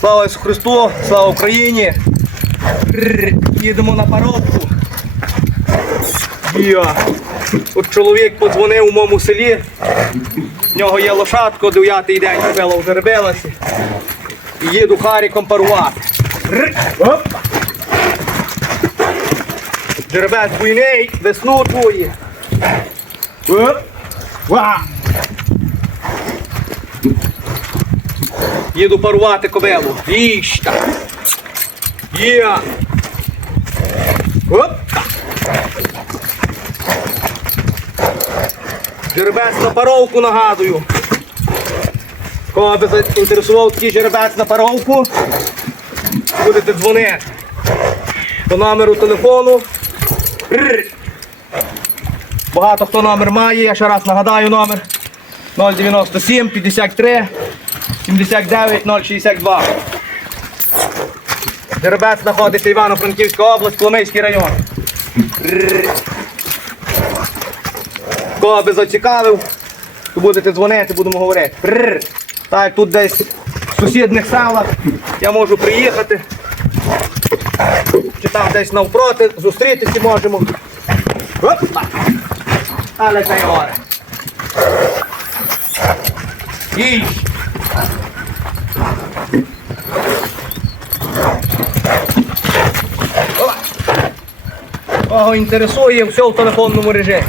Слава Ісусу Христу, слава Україні. Їдемо на паровку. Є. От чоловік подзвонив у моєму селі. В нього є лошадка, дев'ятий день купила вже ребилася. І їду харіком парувати. Жеребець буйний, весну твої. Оп. Ва. Їду парувати кобилу. Віща. Є. Оп. Жеребець на паровку нагадую. Кого би заінтересував такий жеребець на паровку, будете дзвонити по номеру телефону. Багато хто номер має, я ще раз нагадаю номер 097 53 79 062. Жеребець знаходиться Івано-Франківська область, Коломийський район. Кого би зацікавив, то будете дзвонити, будемо говорити. Так, тут десь в сусідних селах я можу приїхати. Чи там десь навпроти, зустрітися можемо. Опа! Але це горе. Їй! Кого інтересує, все в телефонному режимі.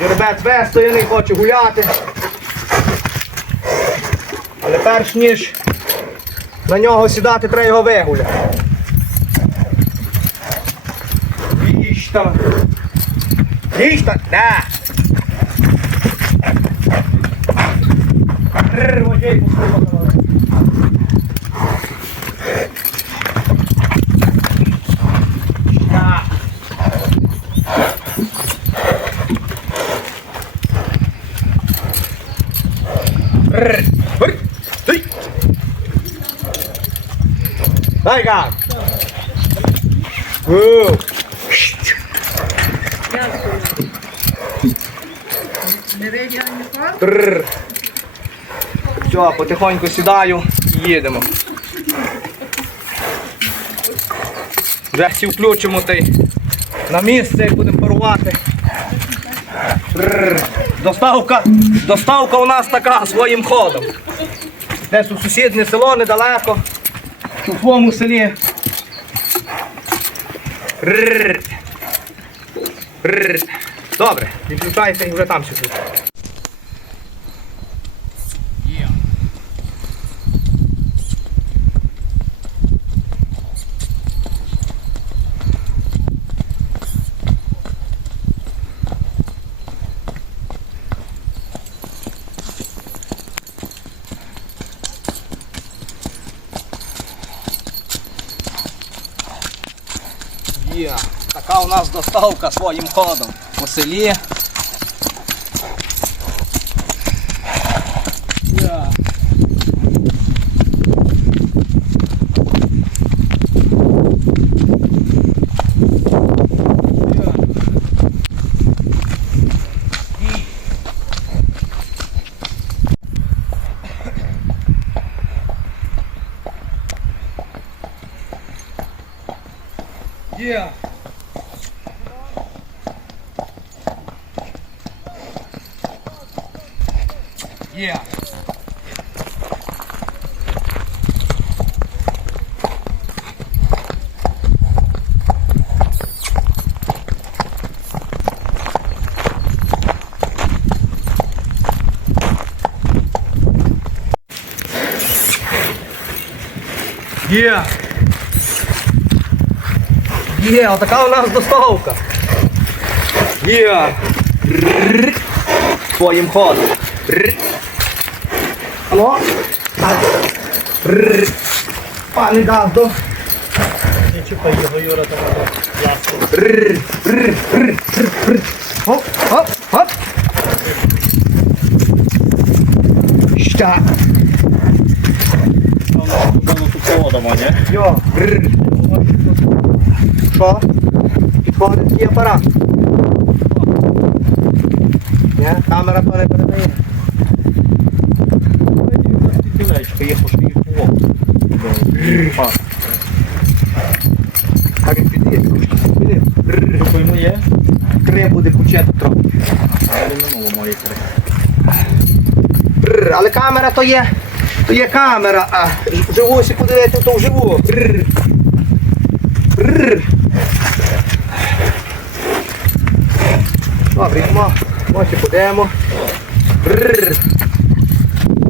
Жеребець вистояний, хоче гуляти. Але перш ніж на нього сідати, треба його вигуляти. Їж там. Їж там. Очей послухали. Дай газ. Воу. Не виділа нікого? Тррр. Все, потихоньку сідаю їдемо. Вже всі включимо та й на місце і будемо парувати. Доставка, доставка у нас така своїм ходом. Десь у сусіднє село недалеко. У своєму селі. Добре, відключайся і вже там сюди. Є. Така у нас доставка своїм ходом по селі. Є. Є. Є. Є. Отака у нас доставка. Є. Своїм ходом. Рррр. Алло? Так. Рррр. Пане Газдо. Не чіпай його, Юра, там ясно. Рррр. Рррр. Рррр. Рррр. Хоп, хоп, хоп. Ща. Воно тут холодомо, не? Йо. Рррр. Що? Підходить такий апарат. Ні? Камера камера то не передає. А він піде, трошки піде. Такий йому є? Треба буде кучати трохи. Але три. Камера то є. То є камера, а вживу подивитися, то вживу. Добре, йдемо. Ось подемо. Бррр.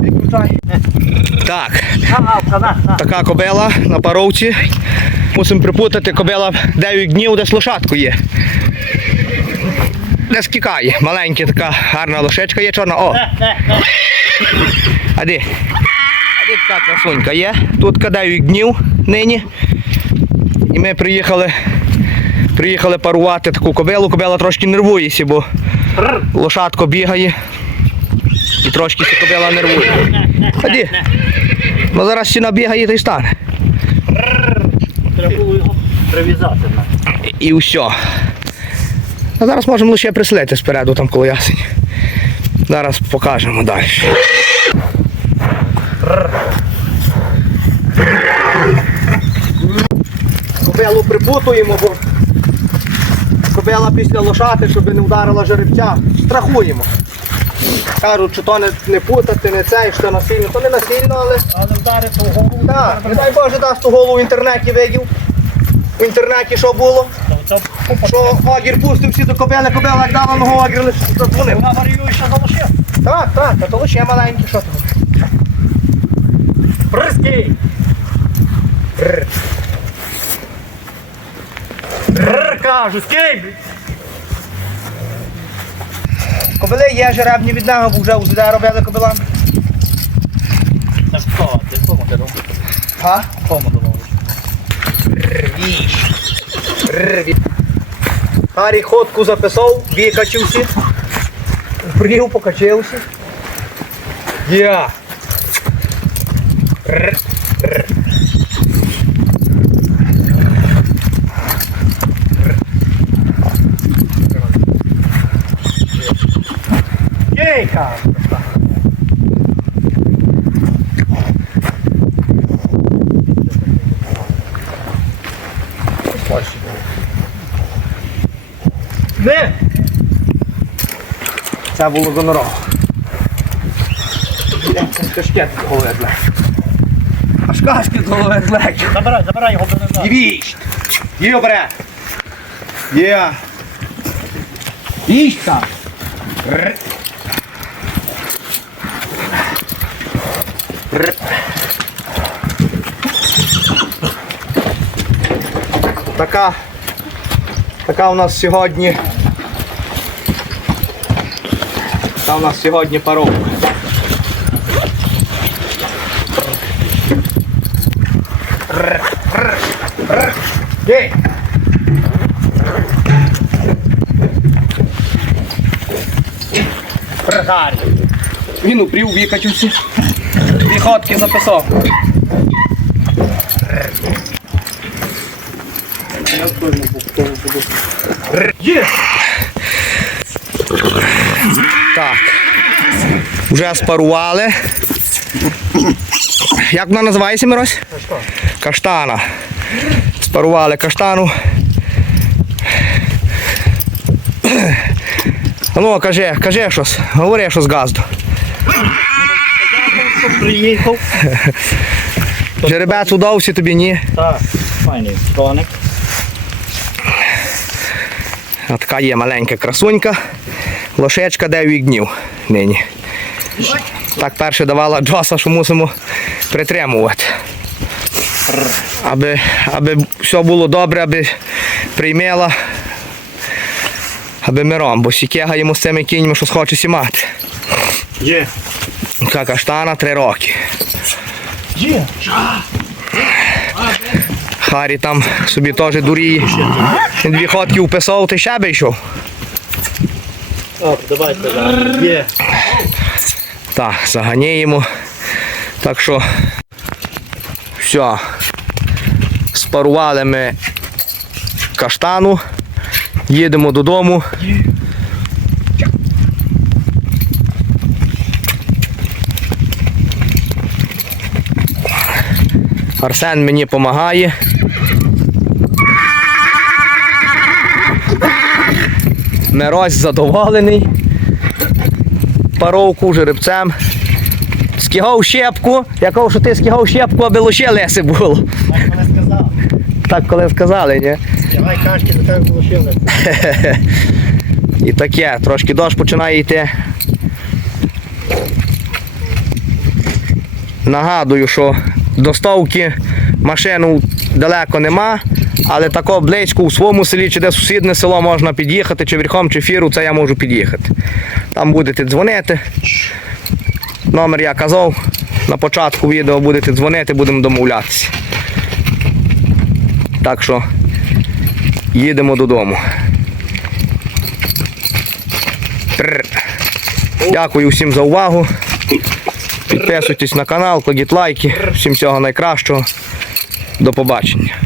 Відключай. Так, така кобила на паровці. Мусимо припутати, кобила 9 днів, десь лошадку є. Не скікає. Маленька така гарна лошечка є чорна. О! А де? А де така красунька є? Тут 9 днів нині. І ми приїхали. Приїхали парувати таку кобилу. Кобила трошки нервується, бо лошадко бігає. І трошки ця кобила нервує. А де? Ну зараз сіна бігає та й стане. Треба було його прив'язати. І все. А зараз можемо лише приселити спереду там коло ясень. Зараз покажемо далі. Кобилу припутуємо, бо кобила після лошати, щоб не вдарила жеребця. Страхуємо. Кажуть, що то не, не путати, не це, що насильно, то не насильно, але Але вдарити у голову. так, не дай Боже дасть ту голову в інтернеті видів. В інтернеті що було? Що Огір пустив всі до кобили, кобила як дала ногу, Огір задзвонив. Вона варіює ще залишив. Так, так, та то лише маленький, що там. Бризкий. Бррр. Бррр, кажу, скинь. Кобили є жеребні від нього, бо вже УЗД робили кобилам. Це що? Ти кому ти робиш? Га? Кому? Рвіш. Рві. Харі ходку записав, викачився. Вбрів, покачився. Я. Р. Р. Не! Це було гонорово. Кашкет з голови злег. Аж кашкет злег. Забирай, забирай його до назад. Є обре. Є. Їсть там. Така. Така у нас сьогодні. Така у нас сьогодні паровка. Пригарі. Він упрів, викачився. Дві ходки записав. Є! Так. Вже спарували. Як вона називається, Мирось? Каштана. Спарували каштану. Ну, кажи, кажи щось, говори щось газду. Приїхав. Жеребець удався тобі, ні. Так, файний тоник. А така є маленька красунька. Лошечка 9 днів нині. Так перше давала Джоса, що мусимо притримувати. Аби, аби все було добре, аби приймела, аби миром, бо сікегаємо з цими кіньми, що схоче сімати. Є. Така каштана 3 роки. Є. Харі там собі теж дуріє. Дві ходки вписав, ти ще би йшов. О, давайте. Є. Так, заганяємо. Так що все. Спарували ми каштану. Їдемо додому. Арсен мені допомагає. Мирось задоволений. Паровку жеребцем. Скигав щепку. Я кажу, що ти скигав щепку, аби лише леси було. Так мене сказав. Так коли сказали, ні? Давай кашки, до тебе полишили. І таке, трошки дощ починає йти. Нагадую, що доставки машину далеко нема, але тако близько у своєму селі чи де сусідне село можна під'їхати, чи верхом, чи фіру, це я можу під'їхати. Там будете дзвонити. Номер я казав. На початку відео будете дзвонити, будемо домовлятися. Так що їдемо додому. Дякую всім за увагу. Підписуйтесь на канал, кладіть лайки. Всім всього найкращого. До побачення.